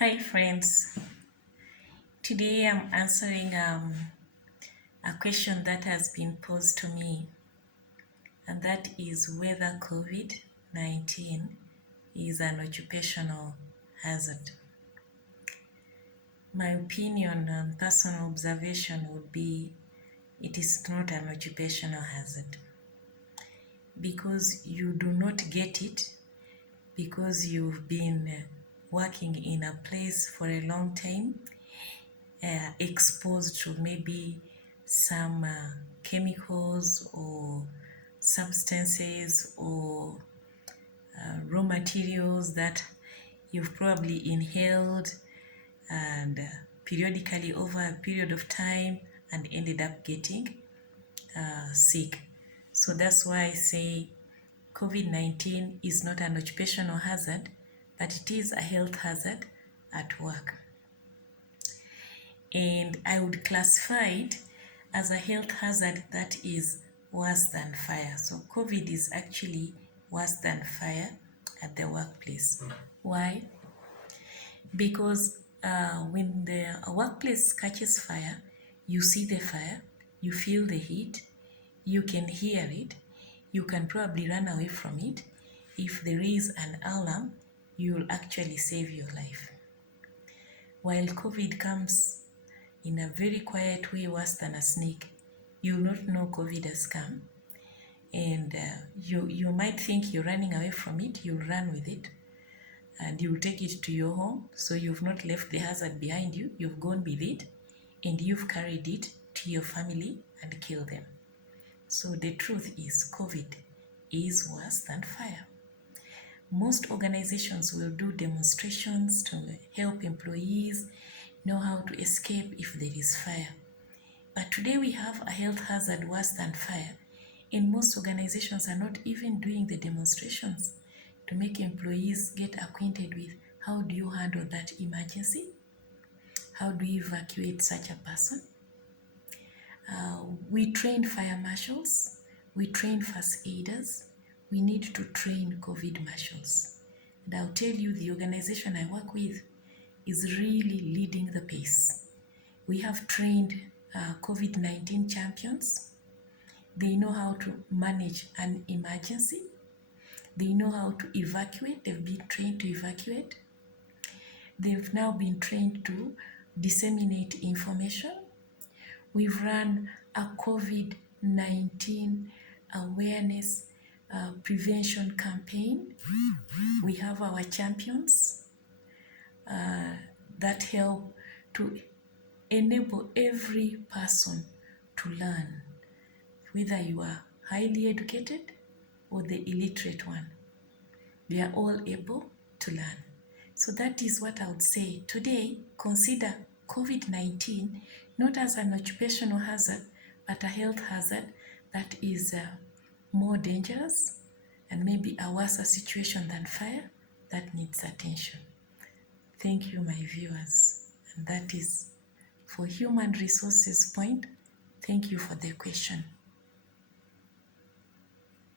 Hi friends, today I'm answering a question that has been posed to me, and that is whether COVID-19 is an occupational hazard. My opinion and personal observation would be it is not an occupational hazard because you do not get it because you've been working in a place for a long time, exposed to maybe some chemicals or substances or raw materials that you've probably inhaled and periodically over a period of time and ended up getting sick. So that's why I say COVID-19 is not an occupational hazard, but it is a health hazard at work. And I would classify it as a health hazard that is worse than fire. So COVID is actually worse than fire at the workplace. Why? Because when the workplace catches fire, you see the fire, you feel the heat, you can hear it, you can probably run away from it. If there is an alarm, you will actually save your life. While COVID comes in a very quiet way, worse than a snake, you will not know COVID has come. And you might think you're running away from it, you'll run with it, and you'll take it to your home. So you've not left the hazard behind you, you've gone with it, and you've carried it to your family and killed them. So the truth is, COVID is worse than fire. Most organizations will do demonstrations to help employees know how to escape if there is fire. But today we have a health hazard worse than fire, and most organizations are not even doing the demonstrations to make employees get acquainted with how do you handle that emergency, how do you evacuate such a person. We train fire marshals, we train first aiders, we need to train COVID marshals. And I'll tell you, the organization I work with is really leading the pace. We have trained COVID-19 champions. They know how to manage an emergency. They know how to evacuate. They've been trained to evacuate. They've now been trained to disseminate information. We've run a COVID-19 awareness prevention campaign. We have our champions that help to enable every person to learn, whether you are highly educated or the illiterate one. They are all able to learn. So that is what I would say. Today, consider COVID-19 not as an occupational hazard, but a health hazard that is more dangerous and maybe a worse situation than fire that needs attention. Thank you, my viewers. And that is for human resources point. Thank you for the question.